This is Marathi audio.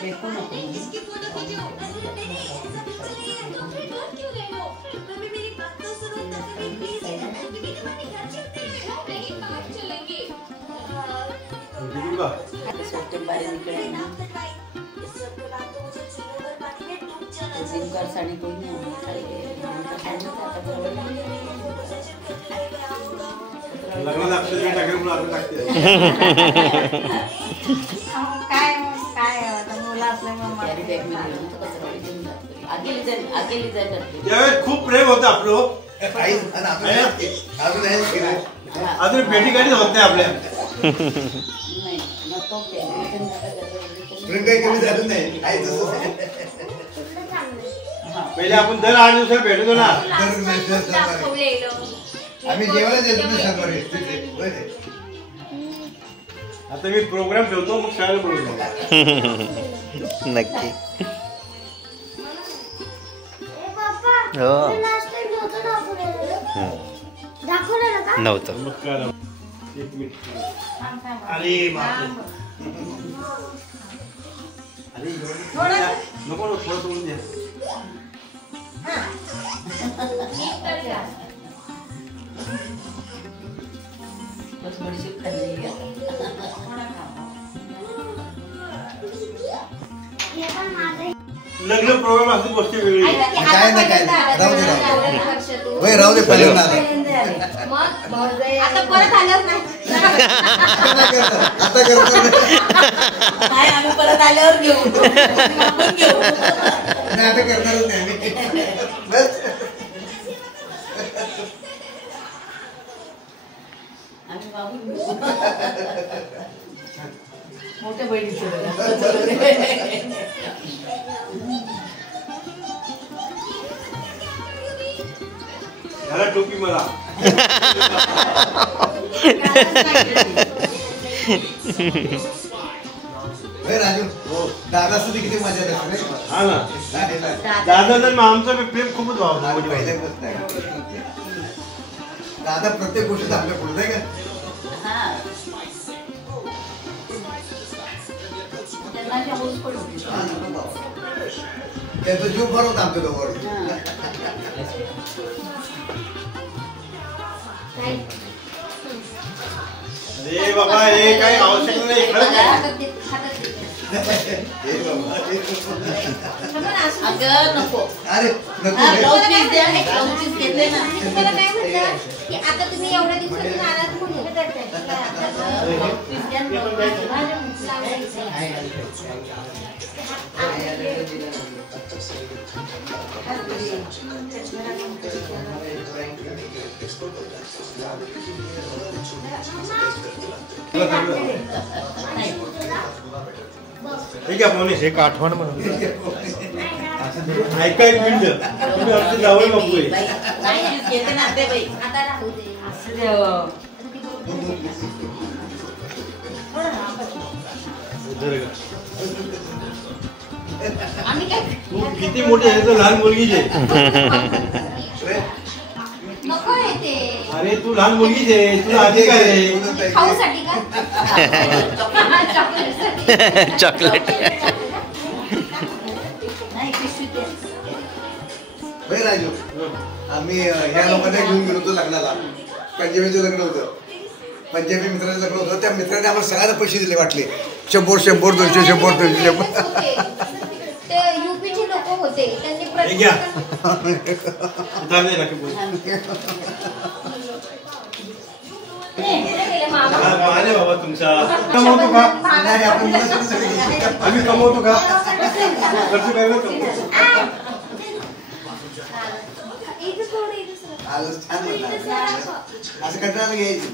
फेकू नको जिमकर साड़ी कोई नहीं खूप प्रेम होतं आपलं अजून भेटी गाडी होत नाही आपल्या पहिले आपण दर 8 दिवसाला भेटतो ना आम्ही जेवायला जातो ना शनिवारी आता मी प्रोग्राम ठेवतो मग शाळेला बोलतो नक्की हो नव्हतं अरे अरे नको थोडं सोडून द्या बस बडीशेप खाल्ली लग्न प्रोग्राम असली गोष्ट वेगळी काय ना काय राहू दे वय राहू दे पहिले ना आता परत आलं नाही आता करतो काय आम्ही परत आल्यावर घेऊ नाही आता करणारच नाही बस आम्ही बाबू मोठ्या बहिणीचं याला टोपी मला राजू दादा सुद्धा किती मजा येते हा ना दादा तर आमचं प्रेम खूपच भाव दादा प्रत्येक गोष्टीत आपल्या पुढे नाही का त्याचा जीव बरोबर होता आमच्या दोघांवर अरे बाबा हे काही आवश्यक नाही अगं नको अरे घेतले ना तुम्हाला काय म्हटलं की आता तुम्ही एवढ्या दिवसातून आलात म्हणून ठीक आहे मोनी एक आठवण म्हणून ऐका एक मिनिट तुम्ही आमचे जावई बापू आहे घेते ना ते बाई आता राहू दे आम्ही काय तू किती मोठी आहे तर लहान मुलगीच आहे नको आहे ते अरे तू लहान मुलगीच आहे तुला अधिकार आहे खाऊसाठी का चॉकलेट होय राजू आम्ही ह्या लोकांना घेऊन गेलो होतो लग्नाला पंजाबीचं लग्न होतं पंजाबी मित्राचं लग्न होतं त्या मित्राने आम्हाला सगळ्यांना पैसे दिले वाटले 100 200 ते यूपीचे लोक होते त्यांनी बाबा तुमचा कमवतो का आम्ही कमवतो का असं कंटाळा घ्यायची